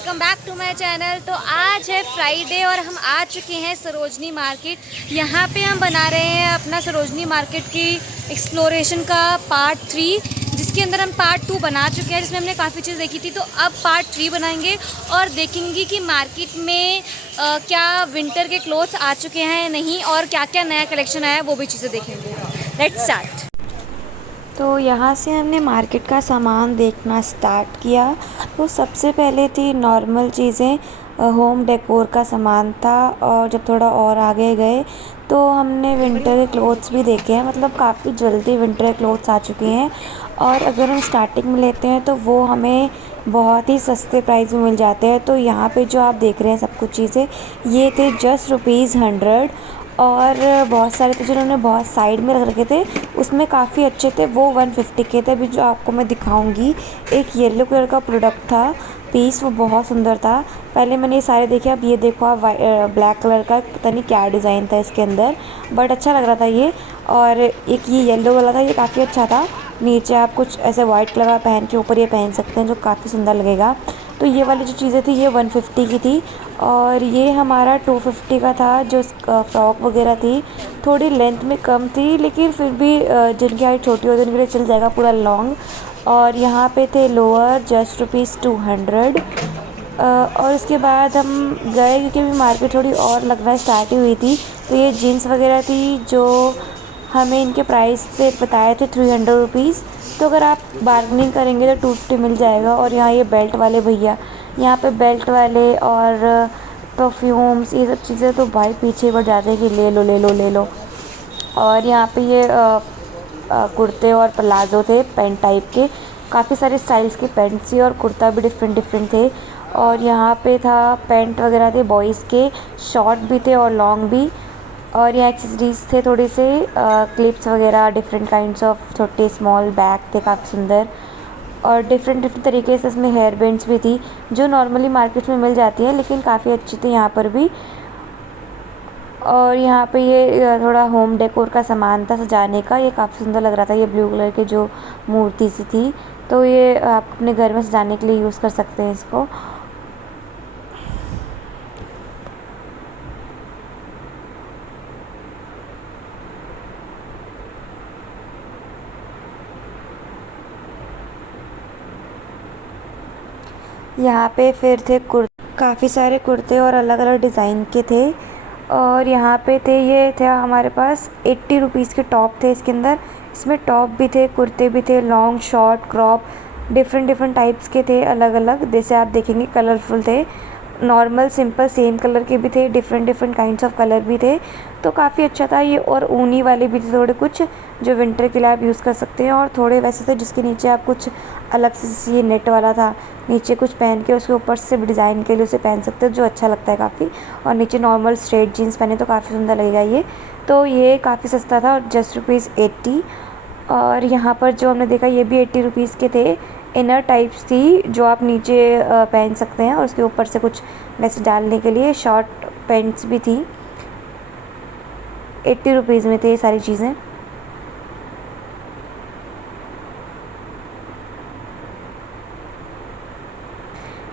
Welcome back to my channel. तो आज है फ्राइडे और हम आ चुके हैं सरोजनी मार्केट। यहाँ पे हम बना रहे हैं अपना सरोजनी मार्केट की एक्सप्लोरेशन का पार्ट 3, जिसके अंदर हम पार्ट 2 बना चुके हैं, जिसमें हमने काफ़ी चीज़ देखी थी। तो अब पार्ट 3 बनाएंगे और देखेंगे कि मार्केट में क्या विंटर के क्लोथ्स आ चुके हैं नहीं, और क्या क्या नया कलेक्शन आया है वो भी चीज़ें देखेंगे। Let's start. तो यहाँ से हमने मार्केट का सामान देखना स्टार्ट किया। तो सबसे पहले थी नॉर्मल चीज़ें, होम डेकोर का सामान था। और जब थोड़ा और आगे गए तो हमने विंटर के क्लोथ्स भी देखे हैं। मतलब काफ़ी जल्दी विंटर के क्लोथ्स आ चुके हैं। और अगर हम स्टार्टिंग में लेते हैं तो वो हमें बहुत ही सस्ते प्राइस में मिल जाते हैं। तो यहाँ पे जो आप देख रहे हैं सब कुछ चीज़ें, ये थे जस्ट ₹100। और बहुत सारे थे जिन्होंने बहुत साइड में रख रखे थे, उसमें काफ़ी अच्छे थे, वो 150 के थे। अभी जो आपको मैं दिखाऊंगी, एक येलो कलर का प्रोडक्ट था पीस, वो बहुत सुंदर था। पहले मैंने ये सारे देखे, अब ये देखो आप ब्लैक कलर का, पता नहीं क्या डिज़ाइन था इसके अंदर, बट अच्छा लग रहा था ये। और एक ये येलो वाला था, ये काफ़ी अच्छा था। नीचे आप कुछ ऐसे वाइट कलर का पहन के ऊपर ये पहन सकते हैं, जो काफ़ी सुंदर लगेगा। तो ये वाली जो चीज़ें थी ये 150 की थी, और ये हमारा 250 का था। जो फ्रॉक वगैरह थी थोड़ी लेंथ में कम थी, लेकिन फिर भी जिनकी हाइट छोटी होती है उनके लिए चल जाएगा पूरा लॉन्ग। और यहाँ पे थे लोअर जस्ट ₹200। और उसके बाद हम गए, क्योंकि अभी मार्केट थोड़ी और लगना स्टार्ट ही हुई थी। तो ये जीन्स वगैरह थी जो हमें इनके प्राइस से बताए थे ₹300। तो अगर आप बार्गेनिंग करेंगे तो 250 मिल जाएगा। और यहाँ ये बेल्ट वाले भैया, यहाँ पे बेल्ट वाले और परफ्यूम्स, ये सब चीज़ें तो भाई पीछे बढ़ जाते हैं कि ले लो ले लो ले लो। और यहाँ पे ये कुर्ते और प्लाज़ो थे पैंट टाइप के, काफ़ी सारे स्टाइल्स के पैंट थी, और कुर्ता भी डिफरेंट डिफरेंट थे। और यहाँ पे था पैंट वगैरह थे बॉयज़ के, शॉर्ट भी थे और लॉन्ग भी। और यहाँ एक्सेसरीज थे थोड़े से, क्लिप्स वगैरह, डिफरेंट काइंड्स ऑफ छोटे स्मॉल बैग थे काफ़ी सुंदर। और डिफरेंट डिफरेंट तरीके से इसमें हेयर बैंड्स भी थी, जो नॉर्मली मार्केट में मिल जाती है, लेकिन काफ़ी अच्छी थी यहाँ पर भी। और यहाँ पे ये थोड़ा होम डेकोर का सामान था सजाने का, ये काफ़ी सुंदर लग रहा था। ये ब्लू कलर की जो मूर्ति सी थी, तो ये आप अपने घर में सजाने के लिए यूज़ कर सकते हैं इसको। यहाँ पे फिर थे काफ़ी सारे कुर्ते और अलग अलग डिज़ाइन के थे। और यहाँ पे थे, ये थे हमारे पास ₹80 के टॉप थे इसके अंदर। इसमें टॉप भी थे, कुर्ते भी थे, long short crop, different different types के थे अलग अलग। जैसे आप देखेंगे कलरफुल थे, नॉर्मल सिंपल सेम कलर के भी थे, different different kinds of colour भी थे। तो काफ़ी अच्छा था ये। और ऊनी वाले भी थे थोड़े कुछ, जो विंटर के लिए आप यूज़ कर सकते हैं। और थोड़े वैसे थे जिसके नीचे आप कुछ अलग से, जैसे ये नेट वाला था, नीचे कुछ पहन के उसके ऊपर से डिज़ाइन के लिए उसे पहन सकते हो, जो अच्छा लगता है काफ़ी। और नीचे नॉर्मल स्ट्रेट जीन्स पहने तो काफ़ी सुंदर लगेगा ये। तो ये काफ़ी सस्ता था, जस्ट ₹80। और यहाँ पर जो हमने देखा ये भी ₹80 के थे। इनर टाइप्स थी जो आप नीचे पहन सकते हैं, और उसके ऊपर से कुछ वैसे डालने के लिए शॉर्ट पैंट्स भी थी। ₹80 में थे ये सारी चीज़ें।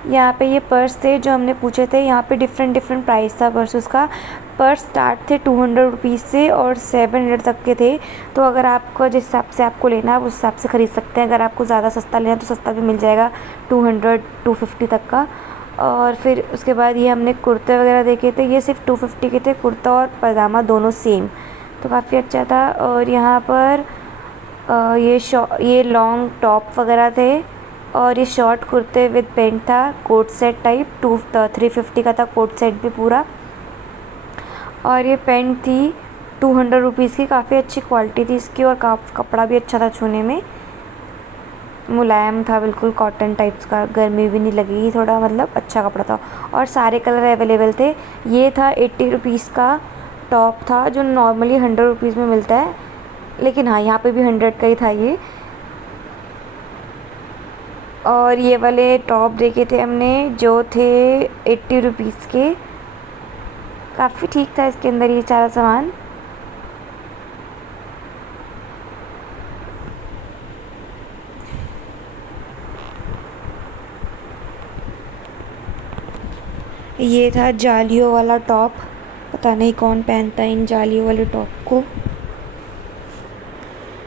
यहाँ पे ये पर्स थे जो हमने पूछे थे, यहाँ पे डिफरेंट डिफरेंट प्राइस था पर्स उसका। पर्स स्टार्ट थे ₹200 से और 700 तक के थे। तो अगर आपको जिस हिसाब से आपको लेना है उस हिसाब से ख़रीद सकते हैं। अगर आपको ज़्यादा सस्ता लेना है तो सस्ता भी मिल जाएगा, 200-250 तक का। और फिर उसके बाद ये हमने कुर्ते वगैरह देखे थे, ये सिर्फ 250 के थे, कुर्ता और पजामा दोनों सेम। तो काफ़ी अच्छा था। और यहाँ पर ये लॉन्ग टॉप वगैरह थे, और ये शॉर्ट कुर्ते विद पेंट था, कोट सेट टाइप, 350 का था कोट सेट भी पूरा। और ये पेंट थी ₹200 की, काफ़ी अच्छी क्वालिटी थी इसकी, और कपड़ा भी अच्छा था, छूने में मुलायम था, बिल्कुल कॉटन टाइप्स का, गर्मी भी नहीं लगेगी, थोड़ा मतलब अच्छा कपड़ा था। और सारे कलर अवेलेबल थे। ये था ₹80 का टॉप था, जो नॉर्मली ₹100 में मिलता है, लेकिन हाँ यहाँ पे भी 100 का ही था ये। और ये वाले टॉप देखे थे हमने जो थे ₹80 के, काफ़ी ठीक था इसके अंदर ये सारा सामान। ये था जालियों वाला टॉप, पता नहीं कौन पहनता है इन जालियों वाले टॉप को।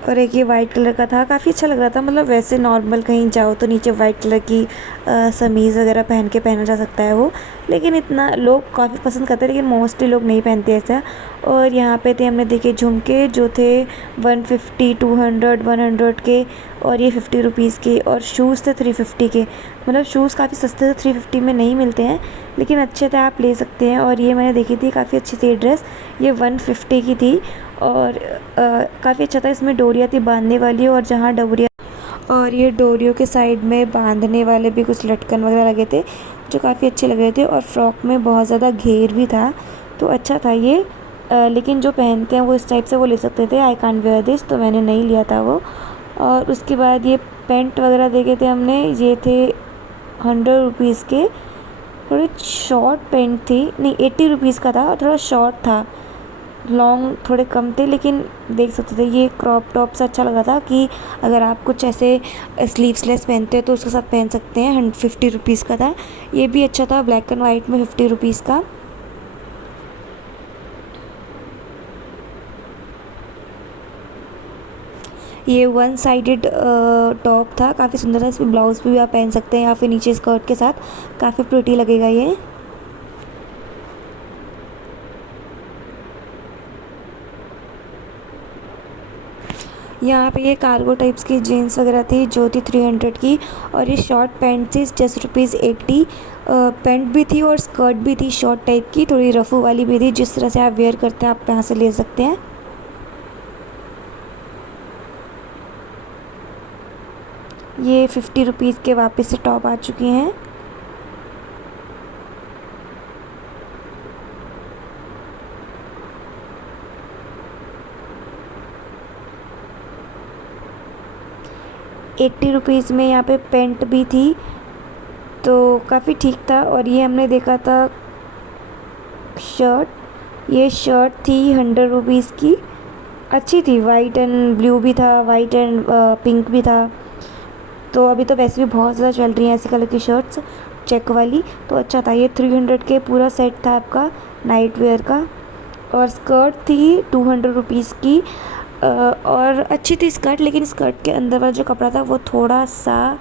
और एक ये वाइट कलर का था, काफ़ी अच्छा लग रहा था। मतलब वैसे नॉर्मल कहीं जाओ तो नीचे वाइट कलर की समीज़ वगैरह पहन के पहना जा सकता है वो, लेकिन इतना लोग काफ़ी पसंद करते हैं, लेकिन मोस्टली लोग नहीं पहनते ऐसा। और यहाँ पे थे हमने देखे झुमके जो थे 150, 200, 100 के, और ये 50 रुपीज़ के। और शूज़ थे 350 के। मतलब शूज़ काफ़ी सस्ते थे, 350 में नहीं मिलते हैं, लेकिन अच्छे थे, आप ले सकते हैं। और ये मैंने देखी थी, काफ़ी अच्छी थी ड्रेस, ये 150 की थी। और काफ़ी अच्छा था, इसमें डोरियाँ थी बांधने वाली, और जहाँ डोरियाँ, और ये डोरियों के साइड में बांधने वाले भी कुछ लटकन वगैरह लगे थे जो काफ़ी अच्छे लग रहे थे। और फ्रॉक में बहुत ज़्यादा घेर भी था, तो अच्छा था ये। लेकिन जो पहनते हैं वो इस टाइप से वो ले सकते थे, आई कांट वेयर दिस, तो मैंने नहीं लिया था वो। और उसके बाद ये पेंट वगैरह देखे थे हमने, ये थे 100 रुपीज़ के। थोड़ी शॉर्ट पेंट थी, नहीं 80 रुपीज़ का था, और थोड़ा शॉर्ट था, लॉन्ग थोड़े कम थे, लेकिन देख सकते थे ये क्रॉप टॉप से अच्छा लगा था कि अगर आप कुछ ऐसे स्लीव्सलेस पहनते हो तो उसके साथ पहन सकते हैं। 50 रुपीज़ का था, ये भी अच्छा था, ब्लैक एंड वाइट में 50 रुपीज़ का। ये वन साइडेड टॉप था, काफ़ी सुंदर था, इसमें ब्लाउज भी आप पहन सकते हैं या फिर नीचे स्कर्ट के साथ, काफ़ी प्रिटी लगेगा ये। यहाँ पे ये कार्गो टाइप्स की जीन्स वगैरह थी जो थी 300 की। और ये शॉर्ट पैंट थी जस्ट ₹80। पैंट भी थी और स्कर्ट भी थी शॉर्ट टाइप की, थोड़ी रफू वाली भी थी, जिस तरह से आप वेयर करते हैं आप यहाँ से ले सकते हैं। ये 50 रुपीज़ के वापस से टॉप आ चुके हैं। ₹80 में यहाँ पे पेंट भी थी, तो काफ़ी ठीक था। और ये हमने देखा था शर्ट, ये शर्ट थी 100 रुपीज़ की, अच्छी थी, वाइट एंड ब्लू भी था, वाइट एंड पिंक भी था। तो अभी तो वैसे भी बहुत ज़्यादा चल रही हैं ऐसे कलर की शर्ट्स, चेक वाली, तो अच्छा था। ये 300 के पूरा सेट था आपका नाइट वेयर का। और स्कर्ट थी 200 रुपीज़ की। और अच्छी थी स्कर्ट, लेकिन स्कर्ट के अंदर वाला जो कपड़ा था वो थोड़ा सा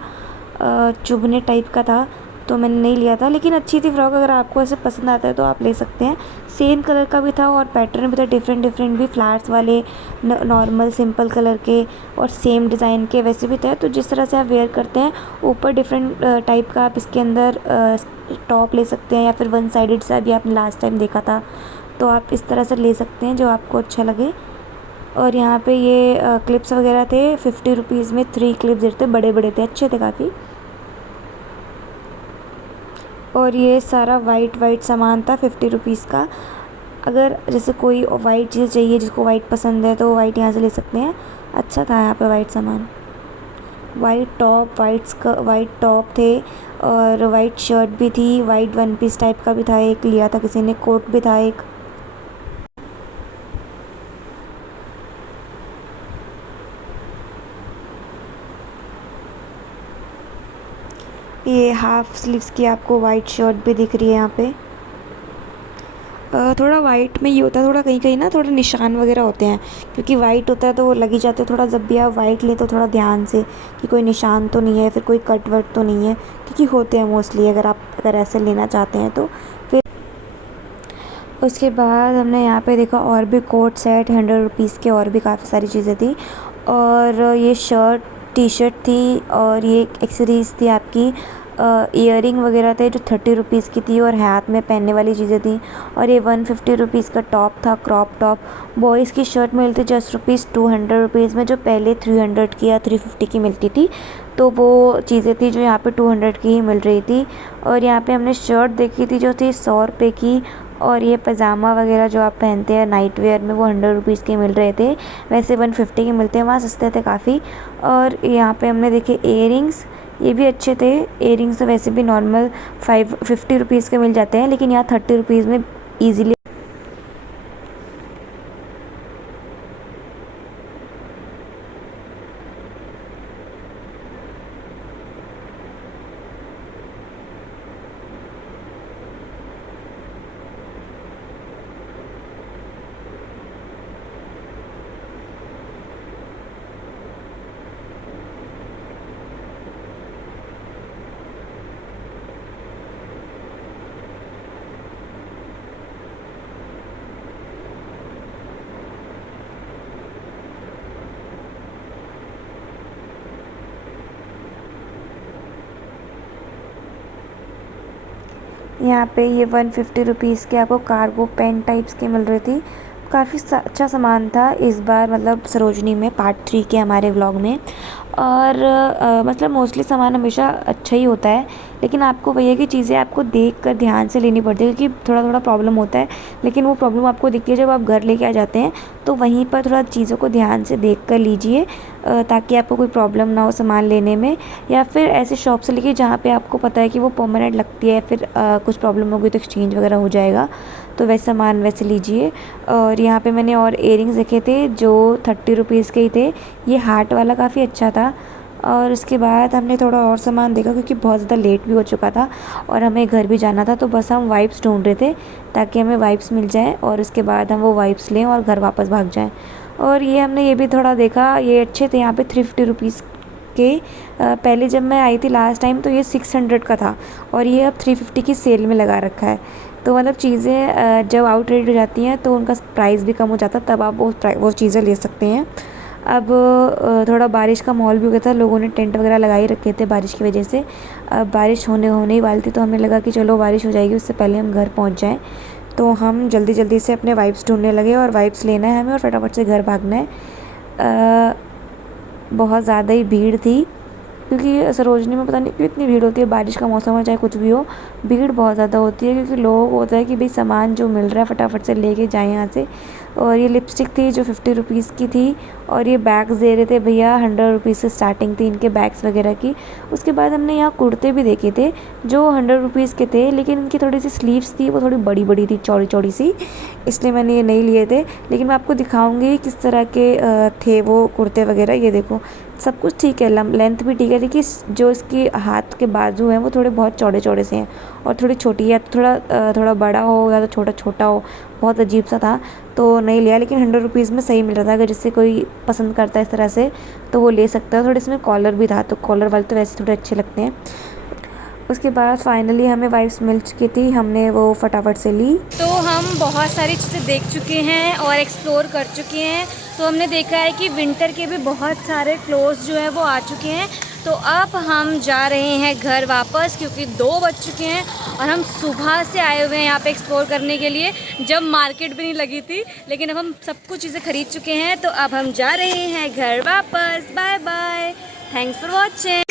चुभने टाइप का था, तो मैंने नहीं लिया था। लेकिन अच्छी थी फ्रॉक, अगर आपको ऐसे पसंद आता है तो आप ले सकते हैं। सेम कलर का भी था और पैटर्न भी था, डिफरेंट डिफरेंट भी, फ्लैट्स वाले, नॉर्मल सिंपल कलर के, और सेम डिज़ाइन के वैसे भी थे। तो जिस तरह से आप वेयर करते हैं, ऊपर डिफरेंट टाइप का आप इसके अंदर टॉप ले सकते हैं, या फिर वन साइडेड सा भी आपने लास्ट टाइम देखा था, तो आप इस तरह से ले सकते हैं जो आपको अच्छा लगे। और यहाँ पे ये क्लिप्स वगैरह थे 50 रुपीज़ में, 3 क्लिप्स देते, बड़े बड़े थे, अच्छे थे काफ़ी। और ये सारा वाइट वाइट सामान था 50 रुपीज़ का। अगर जैसे कोई वाइट चीज़ चाहिए, जिसको वाइट पसंद है, तो वाइट यहाँ से ले सकते हैं। अच्छा था यहाँ पे वाइट सामान, वाइट टॉप, वाइट टॉप थे, और वाइट शर्ट भी थी, वाइट वन पीस टाइप का भी था, एक लिया था किसी ने, कोट भी था एक। ये हाफ स्लीव्स की आपको वाइट शर्ट भी दिख रही है यहाँ पे। थोड़ा वाइट में ये होता है, थोड़ा कहीं कहीं ना थोड़ा निशान वगैरह होते हैं, क्योंकि वाइट होता है तो वो लग ही जाते हैं। थोड़ा जब भी आप वाइट लें तो थोड़ा ध्यान से कि कोई निशान तो नहीं है, फिर कोई कट वट तो नहीं है, क्योंकि होते हैं मोस्टली, अगर ऐसे लेना चाहते हैं तो। फिर उसके बाद हमने यहाँ पे देखा और भी कोट सेट 100 रुपीज़ के, और भी काफ़ी सारी चीज़ें थी। और ये शर्ट, टी शर्ट थी, और ये एक्सेसरीज़ थी आपकी, इयरिंग वगैरह थे जो 30 रुपीज़ की थी, और हाथ में पहनने वाली चीज़ें थी। और ये 150 रुपीज़ का टॉप था, क्रॉप टॉप। बॉयज़ की शर्ट मिलती जस्ट ₹200 रुपीज़ में, जो पहले 300 की या 350 की मिलती थी। तो वो चीज़ें थी जो यहाँ पे 200 की ही मिल रही थी। और यहाँ पे हमने शर्ट देखी थी जो थी 100 रुपये की। और ये पजामा वगैरह जो आप पहनते हैं नाइट वेयर में, वो 100 रुपीज़ के मिल रहे थे, वैसे 150 के मिलते हैं, वहाँ सस्ते थे काफ़ी। और यहाँ पे हमने देखे इयरिंग्स, ये भी अच्छे थे। इयरिंग्स तो वैसे भी नॉर्मल 50 रुपीज़ के मिल जाते हैं, लेकिन यहाँ 30 रुपीज़ में ईज़िली। यहाँ पे ये 150 रुपीज़ के आपको कार्गो पेन टाइप्स के मिल रही थी। काफ़ी अच्छा सामान था इस बार, मतलब सरोजनी में पार्ट 3 के हमारे व्लॉग में। और मतलब मोस्टली सामान हमेशा अच्छा ही होता है, लेकिन आपको वही है कि चीज़ें आपको देख कर ध्यान से लेनी पड़ती है, क्योंकि थोड़ा थोड़ा प्रॉब्लम होता है, लेकिन वो प्रॉब्लम आपको दिखती है जब आप घर लेके आ जाते हैं। तो वहीं पर थोड़ा चीज़ों को ध्यान से देख कर लीजिए, ताकि आपको कोई प्रॉब्लम ना हो सामान लेने में। या फिर ऐसे शॉप से लीजिए जहाँ पे आपको पता है कि वो परमानेंट लगती है, फिर कुछ प्रॉब्लम होगी तो एक्सचेंज वगैरह हो जाएगा, तो वैसे सामान वैसे लीजिए। और यहाँ पे मैंने और इयरिंग्स देखे थे जो 30 रुपीज़ के ही थे। ये हार्ट वाला काफ़ी अच्छा था। और उसके बाद हमने थोड़ा और सामान देखा, क्योंकि बहुत ज़्यादा लेट भी हो चुका था और हमें घर भी जाना था, तो बस हम वाइप्स ढूंढ रहे थे ताकि हमें वाइप्स मिल जाए और उसके बाद हम वो वाइप्स लें और घर वापस भाग जाएं। और ये हमने ये भी थोड़ा देखा, ये अच्छे थे यहाँ पे 350 रुपीज़ के। पहले जब मैं आई थी लास्ट टाइम तो ये 600 का था, और ये अब 350 की सेल में लगा रखा है। तो मतलब चीज़ें जब आउट रेट हो जाती हैं तो उनका प्राइस भी कम हो जाता है, तब आप वो चीज़ें ले सकते हैं। अब थोड़ा बारिश का माहौल भी हो गया था, लोगों ने टेंट वगैरह लगा ही रखे थे बारिश की वजह से। अब बारिश होने ही वाली थी, तो हमें लगा कि चलो बारिश हो जाएगी उससे पहले हम घर पहुंच जाएं। तो हम जल्दी जल्दी से अपने वाइप्स ढूंढने लगे, और वाइप्स लेना है हमें और फटाफट से घर भागना है। बहुत ज़्यादा ही भीड़ थी, क्योंकि सरोजनी में पता नहीं क्यों इतनी भीड़ होती है, बारिश का मौसम हो चाहे कुछ भी हो, भीड़ बहुत ज़्यादा होती है, क्योंकि लोग होता है कि भाई सामान जो मिल रहा है फटाफट से लेके जाएं यहाँ से। और ये लिपस्टिक थी जो 50 रुपीज़ की थी, और ये बैग्स दे रहे थे भैया, 100 रुपीज़ से स्टार्टिंग थी इनके बैग्स वगैरह की। उसके बाद हमने यहाँ कुर्ते भी देखे थे जो 100 रुपीज़ के थे, लेकिन इनकी थोड़ी सी स्लीव्स थी वो थोड़ी बड़ी बड़ी थी, चौड़ी चौड़ी सी, इसलिए मैंने ये नहीं लिए थे। लेकिन मैं आपको दिखाऊंगी किस तरह के थे वो कुर्ते वगैरह। ये देखो सब कुछ ठीक है, लेंथ भी ठीक है, देखिए जो इसकी हाथ के बाजू हैं वो थोड़े बहुत चौड़े चौड़े से हैं, और थोड़ी छोटी है, थोड़ा बड़ा हो या तो छोटा छोटा हो, बहुत अजीब सा था तो नहीं लिया। लेकिन 100 रुपीज़ में सही मिल रहा था, अगर जिससे कोई पसंद करता है इस तरह से तो वो ले सकता है। थोड़े इसमें कॉलर भी था, तो कॉलर वाले तो वैसे थोड़े अच्छे लगते हैं। उसके बाद फाइनली हमें वाइप्स मिल चुकी थी, हमने वो फटाफट से ली। तो हम बहुत सारी चीज़ें देख चुके हैं और एक्सप्लोर कर चुके हैं। तो हमने देखा है कि विंटर के भी बहुत सारे क्लोथ्स जो हैं वो आ चुके हैं। तो अब हम जा रहे हैं घर वापस, क्योंकि 2 बज चुके हैं और हम सुबह से आए हुए हैं यहाँ पे एक्सप्लोर करने के लिए, जब मार्केट भी नहीं लगी थी। लेकिन अब हम सब कुछ चीज़ें खरीद चुके हैं, तो अब हम जा रहे हैं घर वापस। Bye bye, thanks for watching.